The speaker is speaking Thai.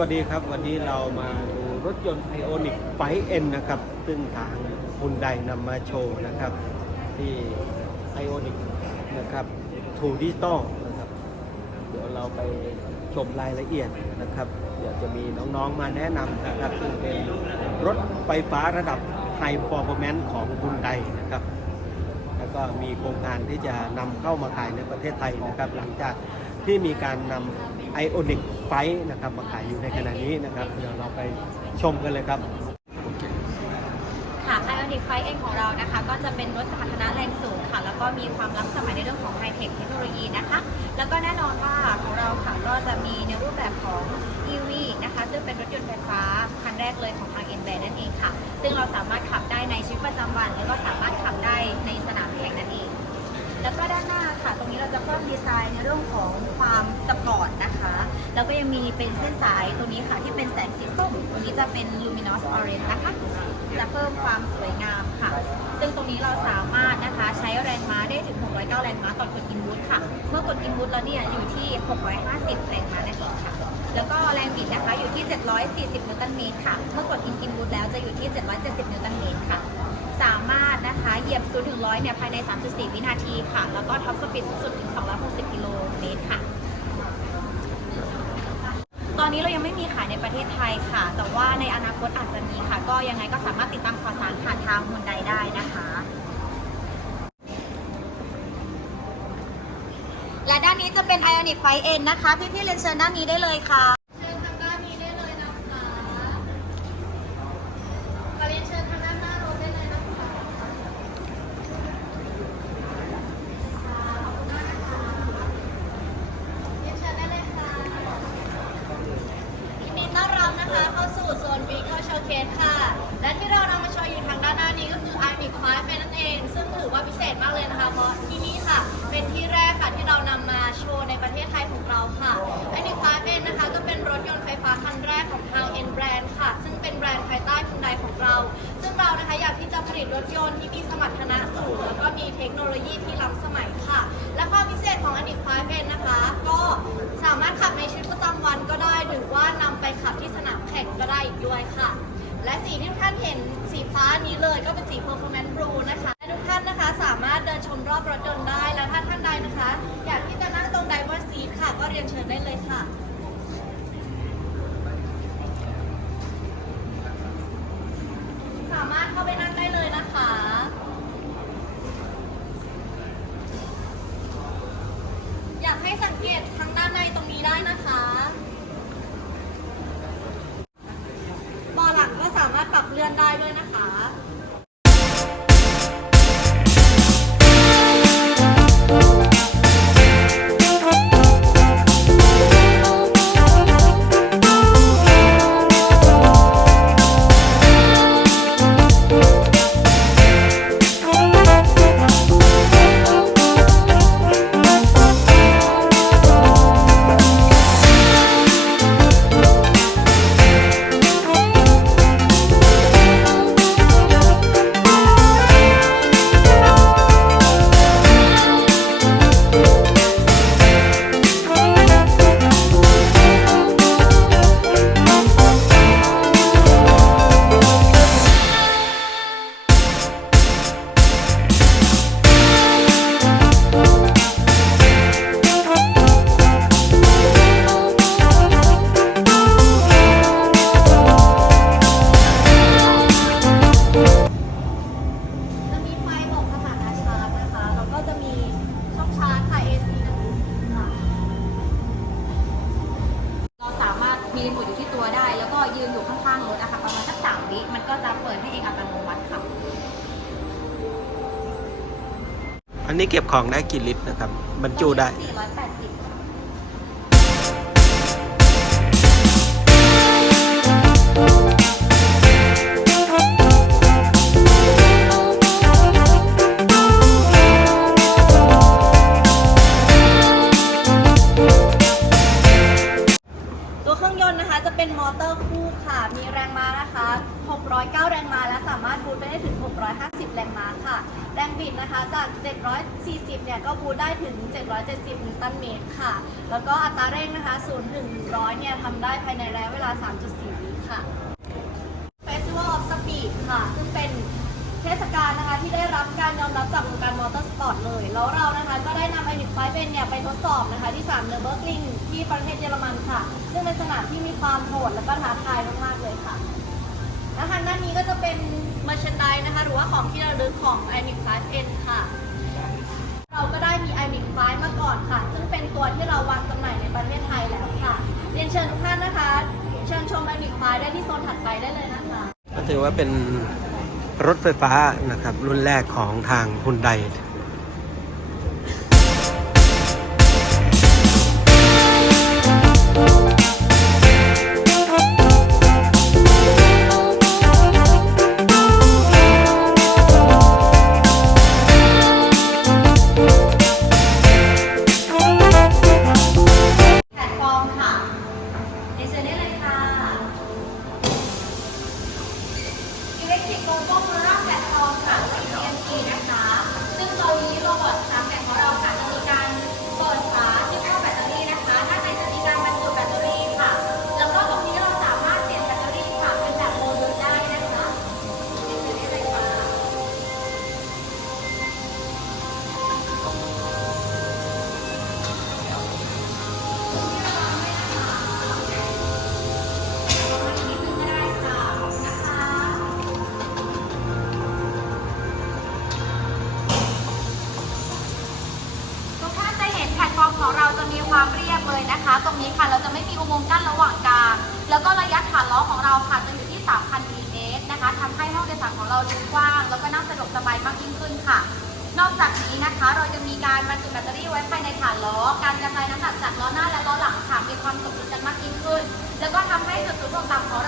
วัสดีครับ วันนี้เรามาดูรถยนต์ไอโอนิกไฟเอ็นนะครับ ซึ่งทางฮุนไดนำมาโชว์นะครับ ที่ไอโอนิกนะครับทูดิจิตอลนะครับ เดี๋ยวเราไปชมรายละเอียดนะครับ เดี๋ยวจะมีน้องๆมาแนะนำนะครับ ซึ่งเป็นรถไฟฟ้าระดับไฮฟอร์แมนของฮุนไดนะครับ แล้วก็มีโครงการที่จะนำเข้ามาขายในประเทศไทยนะครับ หลังจากที่มีการนำ ไอโอนิกไฟนะครับมาขายอยู่ในขณะนี้นะครับเดี๋ยวเราไปชมกันเลยครับค่ะ Ionic 5 N ของเรานะคะ ก็จะเป็นรถสมรรถนะแรงสูงค่ะ แล้วก็มีความล้ำสมัยในเรื่องของไฮเทคเทคโนโลยีนะคะ แล้วก็แน่นอนว่าของเราค่ะก็จะมีในรูปแบบของ EV นะคะ ซึ่งเป็นรถยนต์ไฟฟ้า มีเป็นเส้นสายตัวนี้ค่ะที่เป็นแสงสีส้มตัวนี้จะเป็น luminous orange นะคะจะเพิ่มความสวยงามค่ะ ซึ่งตรงนี้เราสามารถนะคะใช้แรงม้าได้ถึง 609 แรงม้าต่อกดอินบูทค่ะ เมื่อกดอินบูทแล้วเนี่ยอยู่ที่ 650 แรงม้านั่นเองค่ะ แล้วก็แรงบิดนะคะอยู่ที่ 740 นิวตันเมตรค่ะ เมื่อกดอินอินบูทแล้วจะอยู่ที่ 770 นิวตันเมตรค่ะ สามารถนะคะเหยียบ0ถึง100เนี่ยภายใน 3.4 วินาทีค่ะ แล้วก็ท็อปสปีดสูงสุดถึง 260 กิโลเมตรค่ะ ตอนนี้เรายังไม่มีขายใน ประเทศไทยค่ะ แต่ว่าในอนาคตอาจจะมีค่ะ ก็ยังไงก็สามารถติดตามข่าวสารผ่านทางฮุนไดได้นะคะ และด้านนี้จะเป็น Ionic 5 N นะคะ พี่ๆเรียนเชิญด้านนี้ได้เลยค่ะ เชิญทางด้านนี้ได้เลยนะคะมาเรียนเชิญทางด้านหน้ารถได้เลยนะคะ เรียนเชิญได้เลยค่ะ ยินดีต้อนรับนะคะเข้าสู่โซน Vehicle Showcase ค่ะ และที่เรานำมาโชว์อยู่ทางด้านหน้านี้ก็คือ ioniq 5เป็นนั่นเอง ซึ่งถือว่าพิเศษมากเลยนะคะ เพราะที่นี่ค่ะ เป็นที่แรกค่ะที่เรานำมาโชว์ในประเทศไทยของเราค่ะ ioniq 5เป็นนะคะก็เป็นรถยนต์ไฟฟ้าคันแรกของทาง N Brand ค่ะ ซึ่งเป็น แบรนด์ภายใต้คุณไดของเรา ซึ่งเรานะคะอยากที่จะผลิตรถยนต์ที่มีสมรรถนะสูงแล้วก็มีเทคโนโลยีที่ล้ำสมัยค่ะ และความพิเศษของอันดิฟายเป็นนะคะ ก็สามารถขับในชีวิตประจำวันก็ได้ หรือว่านำไปขับที่สนามแข่งก็ได้อีกด้วยค่ะ และสีที่ท่านเห็นสีฟ้านี้เลยก็เป็นสี performance blue นะคะและทุกท่านนะคะสามารถเดินชมรอบรถยนต์ได้ และถ้าท่านใดนะคะ อยากที่จะนั่งตรง driver seat ค่ะ ก็เรียนเชิญได้เลยค่ะ สามารถเข้าไปนั่งได้เลยนะคะ อยากให้สังเกตทางด้านในตรงนี้ได้นะคะ เบาะหลังก็สามารถ ปรับเลื่อนได้ด้วยนะคะจะันนี้เก็บของได้กี่ลิตรนะครับ บรรจุได้ 480 นต์นะคะ จะเป็นมอเตอร์คู่ค่ะ มีแรงม้านะคะ 609 แรงม้าและสามารถบูตไปได้ถึง 650 แรงม้าค่ะ แรงบิดนะคะจาก 740 เนี่ยก็บูตได้ถึง 770 นิวตันเมตรค่ะ แล้วก็อัตราเร่งนะคะ 0 ถึง 100 เนี่ยทำได้ภายในระยะเวลา 3.4 วิค่ะ Festival of Speed ค่ะ ซึ่งเป็นเทศกาลนะคะที่ได้รับการยอมรับจาก ปอร์ตเลย แล้วเรานะคะก็ได้นำไอนิไฟเป็นเนี่ยไปทดสอบนะคะที่3เนอร์เบิร์กลิงที่ประเทศเยอรมันค่ะ ซึ่งเป็นสนามที่มีความโหดและก็ท้าทายมากๆเลยค่ะและทางด้านนี้ก็จะเป็น merchandise นะคะ หรือว่าของที่ระลึกของ i m i c 5N ค่ะ เราก็ได้มี i m i c 5มาก่อนค่ะ ซึ่งเป็นตัวที่เราวางจำหน่ายในประเทศไทยแล้วค่ะ เรียนเชิญทุกท่านนะคะ เชิญชม i m i c 5ได้ที่โซนถัดไปได้เลยนะคะก็ถือว่าเป็นรถไฟฟ้านะครับรุ่นแรกของทางฮุนได นี้ค่ะ เราจะไม่มีอุโมงค์กั้นระหว่างกลาง แล้วก็ระยะฐานล้อของเราค่ะจะอยู่ที่ 3,000มิลลิเมตรนะคะทำให้ห้องโดยสารของเราดูกว้าง แล้วก็นั่งสะดวกสบายมากยิ่งขึ้นค่ะ นอกจากนี้นะคะ เราจะมีการบรรจุแบตเตอรี่ไว้ภายในฐานล้อ การกระจายน้ำหนักจากล้อหน้าและล้อหลังค่ะมีความสมดุลกันมากยิ่งขึ้น แล้วก็ทำให้จุดศูนย์รวมต่ำของเรา